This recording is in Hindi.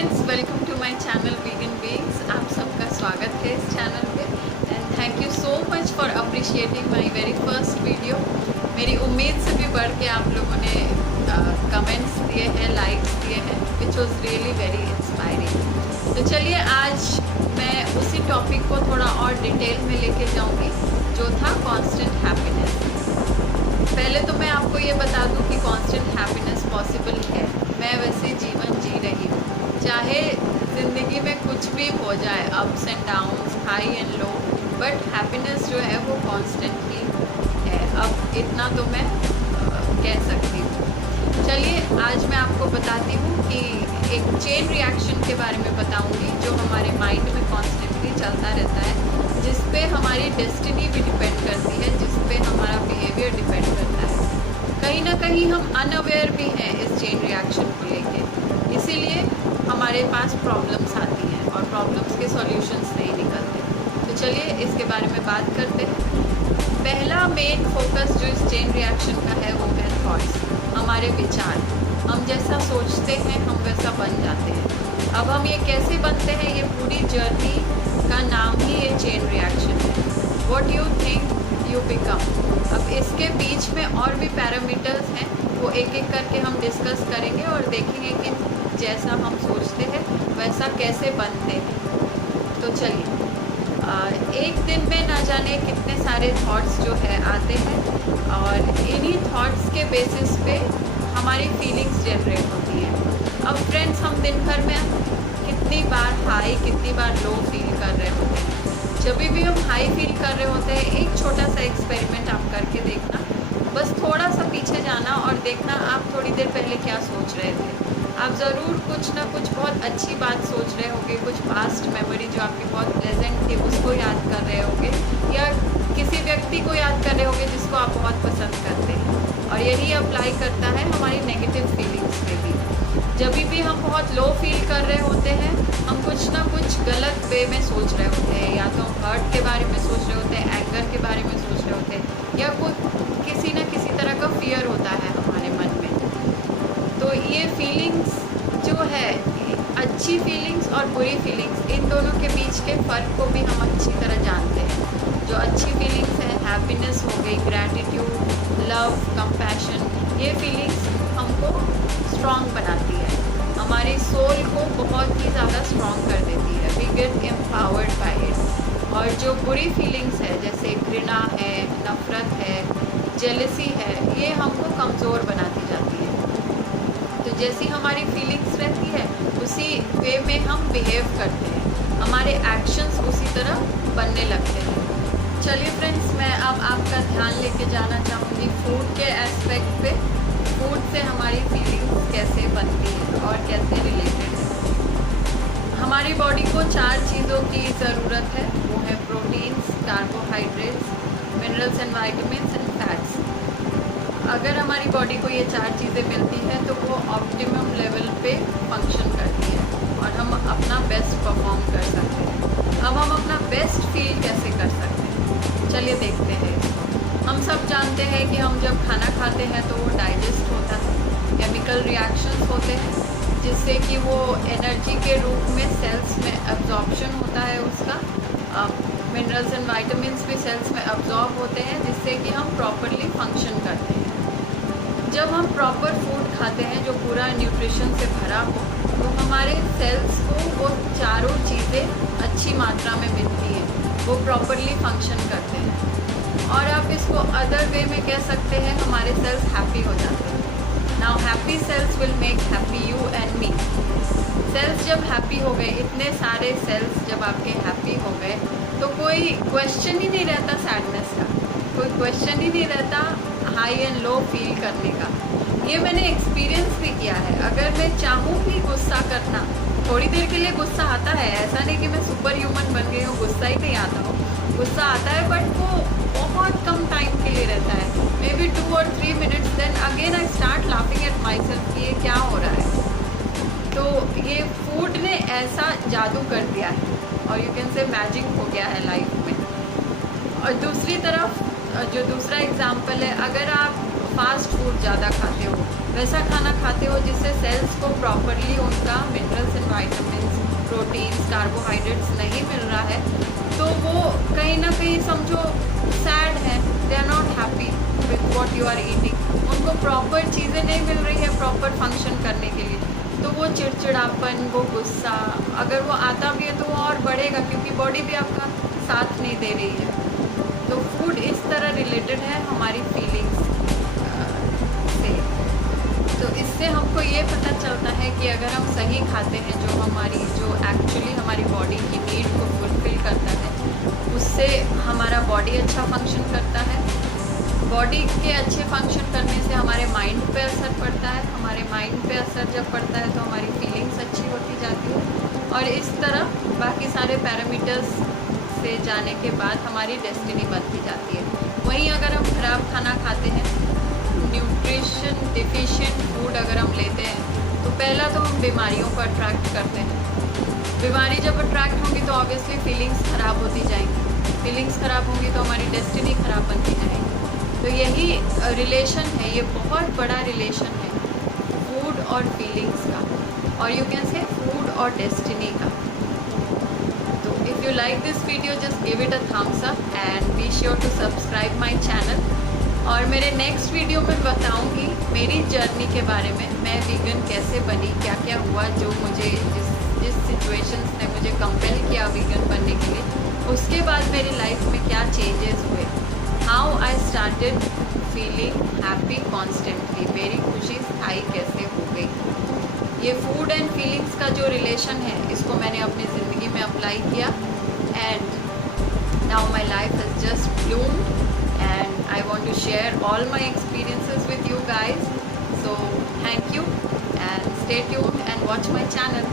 Friends, welcome to my channel vegan beings. आप सबका स्वागत है इस चैनल पे and thank you so much for appreciating my very first video. मेरी उम्मीद से भी बढ़ के आप लोगों ने कमेंट्स दिए हैं, लाइक्स दिए हैं, which was really very inspiring. तो चलिए आज मैं उसी टॉपिक को थोड़ा और डिटेल में लेके जाऊँगी जो था कांस्टेंट हैप्पीनेस। पहले तो मैं आपको ये बता दूं कि कांस्टेंट हैप्पीनेस पॉसिबल है। मैं वैसे जीवन जी रही हूँ, चाहे ज़िंदगी में कुछ भी हो जाए, ups and downs, high and low, but happiness जो है वो कांस्टेंट ही है। अब इतना तो मैं कह सकती हूँ। चलिए आज मैं आपको बताती हूँ कि एक चेन रिएक्शन के बारे में बताऊँगी जो हमारे माइंड में कॉन्स्टेंटली चलता रहता है, जिस पे हमारी डेस्टिनी भी डिपेंड करती है, जिस पे हमारा बिहेवियर डिपेंड करता है। कहीं ना कहीं हम अनअवेयर भी हैं इस चेन रिएक्शन को लेके, इसीलिए हमारे पास प्रॉब्लम्स आती हैं और प्रॉब्लम्स के सॉल्यूशंस नहीं निकलते। तो चलिए इसके बारे में बात करते हैं। पहला मेन फोकस जो इस चेन रिएक्शन का है वो है थॉट्स, हमारे विचार। हम जैसा सोचते हैं हम वैसा बन जाते हैं। अब हम ये कैसे बनते हैं, ये पूरी जर्नी का नाम ही ये चेन रिएक्शन है। What you think you become. अब इसके बीच में और भी पैरामीटर्स हैं, वो एक एक करके हम डिस्कस करेंगे और देखेंगे कि जैसा हम सोचते हैं वैसा कैसे बनते हैं। तो चलिए एक दिन में ना जाने कितने सारे थॉट्स जो है आते हैं और इन्हीं थॉट्स के बेसिस पे हमारी फीलिंग्स जनरेट होती हैं। अब फ्रेंड्स, हम दिन भर में कितनी बार हाई कितनी बार लो फील कर रहे होते हैं। जब भी हम हाई फील कर रहे होते हैं, एक छोटा सा एक्सपेरिमेंट आप करके देखना, बस थोड़ा सा पीछे जाना और देखना आप थोड़ी देर पहले क्या सोच रहे थे। आप ज़रूर कुछ ना कुछ बहुत अच्छी बात सोच रहे होंगे, कुछ पास्ट मेमोरी जो आपकी बहुत प्लेजेंट थी उसको याद कर रहे होंगे, या किसी व्यक्ति को याद कर रहे होंगे जिसको आप बहुत पसंद करते हैं। और यही अप्लाई करता है हमारी नेगेटिव फीलिंग्स पे भी। जब भी हम बहुत लो फील कर रहे होते हैं, हम कुछ ना कुछ गलत वे में सोच रहे होते हैं, या तो हम हर्ट के बारे में सोच रहे होते हैं, एंगर के बारे में सोच रहे होते हैं, या कोई किसी न किसी तरह का फियर होता है हमारे मन में। तो ये फीलिंग्स जो है, अच्छी फीलिंग्स और बुरी फीलिंग्स, इन दोनों के बीच के फ़र्क को भी हम अच्छी तरह जानते हैं। जो अच्छी फीलिंग्स हैं, हैप्पीनेस हो गई, ग्रैटिट्यूड, लव, कंपैशन, ये फीलिंग्स हमको स्ट्रॉन्ग बनाती है, हमारी सोल को बहुत ही ज़्यादा स्ट्रॉन्ग कर देती है। We get empowered by it. और जो बुरी फीलिंग्स है, जैसे घृणा है, नफ़रत है, जेलसी है, ये हमको कमज़ोर बनाती जाती है। तो जैसी हमारी फीलिंग्स रहती है उसी वे में हम बिहेव करते हैं, हमारे एक्शंस उसी तरह बनने लगते हैं। चलिए फ्रेंड्स, मैं अब आपका ध्यान लेके जाना चाहूँगी फूड के एस्पेक्ट पे। फूड से हमारी फीलिंग्स कैसे बनती है और कैसे रिलेटेड है। हमारी बॉडी को 4 चीज़ों की ज़रूरत है, वो है proteins, carbohydrates, minerals and vitamins and fats. अगर हमारी बॉडी को ये 4 चीज़ें मिलती हैं तो वो ऑप्टिमम लेवल पे फंक्शन करती है और हम अपना बेस्ट परफॉर्म कर सकते हैं। अब हम अपना बेस्ट फील कैसे कर सकते हैं, चलिए देखते हैं इसको। हम सब जानते हैं कि हम जब खाना खाते हैं तो वो डाइजेस्ट होता है, केमिकल रिएक्शंस होते हैं जिससे कि वो एनर्जी के रूप में सेल्स में एब्जॉर्प्शन होता है उसका। मिनरल्स एंड वाइटामिन्स भी सेल्स में एब्जॉर्ब होते हैं जिससे कि हम प्रॉपरली फंक्शन करते हैं। जब हम प्रॉपर फूड खाते हैं जो पूरा न्यूट्रिशन से भरा हो, तो हमारे सेल्स को वो चारों चीज़ें अच्छी मात्रा में मिलती हैं, वो प्रॉपरली फंक्शन करते हैं। और आप इसको अदर वे में कह सकते हैं, हमारे सेल्स हैप्पी हो जाते हैं। Now happy cells will make happy you and me. Cells जब हैप्पी हो गए, इतने सारे सेल्स जब आपके हैप्पी हो गए, तो कोई क्वेश्चन ही नहीं रहता सैडनेस का, कोई क्वेश्चन ही नहीं रहता हाई एंड लो फील करने का। ये मैंने एक्सपीरियंस भी किया है। अगर मैं चाहूँ भी गुस्सा करना, थोड़ी देर के लिए गुस्सा आता है, ऐसा नहीं कि मैं सुपर ह्यूमन बन गई हूँ, गुस्सा ही नहीं आता हो, गुस्सा आता है बट वो बहुत कम टाइम के लिए रहता है, मे बी 2 और 3 minutes, then again I start laughing at myself कि ये क्या हो रहा है। तो ये फूड ने ऐसा जादू कर दिया है और यू कैन से मैजिक हो गया है लाइफ में। और दूसरी तरफ जो दूसरा एग्जाम्पल है, अगर आप फास्ट फूड ज़्यादा खाते हो, वैसा खाना खाते हो जिससे सेल्स को प्रॉपरली उनका मिनरल्स एंड वाइटामिन स्टैंडर्ड्स नहीं मिल रहा है तो वो कहीं ना कहीं समझो सैड है, they are not happy with what you are eating. उनको प्रॉपर चीज़ें नहीं मिल रही है प्रॉपर फंक्शन करने के लिए, तो वो चिड़चिड़ापन, वो गुस्सा अगर वो आता भी है तो वो और बढ़ेगा क्योंकि बॉडी भी आपका साथ नहीं दे रही है। तो फूड इस तरह रिलेटेड है हमारी फीलिंग्स से। तो इससे हमको ये पता चलता है कि अगर हम सही खाते हैं जो एक्चुअली हमारी बॉडी की नीड को फुलफिल करता है, उससे हमारा बॉडी अच्छा फंक्शन करता है। बॉडी के अच्छे फंक्शन करने से हमारे माइंड पे असर पड़ता है, हमारे माइंड पे असर जब पड़ता है तो हमारी फीलिंग्स अच्छी होती जाती है और इस तरह बाकी सारे पैरामीटर्स से जाने के बाद हमारी डेस्टिनी बनती जाती है। वहीं अगर हम खराब खाना खाते हैं, न्यूट्रिशन डिफिशिएंट फूड अगर हम लेते हैं तो पहला तो हम बीमारियों को अट्रैक्ट करते हैं। बीमारी जब अट्रैक्ट होंगी तो ऑब्वियसली फीलिंग्स ख़राब होती जाएंगी, फीलिंग्स ख़राब होंगी तो हमारी डेस्टिनी ख़राब बनती जाएगी। तो यही रिलेशन है, ये बहुत बड़ा रिलेशन है फूड और फीलिंग्स का, और यू कैन से फूड और डेस्टिनी का। तो if you like this video just give it a thumbs up and be sure to subscribe my channel. और मेरे नेक्स्ट वीडियो में बताऊंगी मेरी जर्नी के बारे में, मैं वीगन कैसे बनी, क्या क्या हुआ, जो मुझे जिस सिचुएशंस ने मुझे कंपेल किया वीगन बनने के लिए, उसके बाद मेरी लाइफ में क्या चेंजेस हुए, how I started feeling happy constantly, मेरी खुशी स्थायी कैसे हो गई। ये फूड एंड फीलिंग्स का जो रिलेशन है इसको मैंने अपनी ज़िंदगी में अप्लाई किया and now my life is just bloomed and I want to share all my experiences with you guys. So thank you and stay tuned and watch my channel.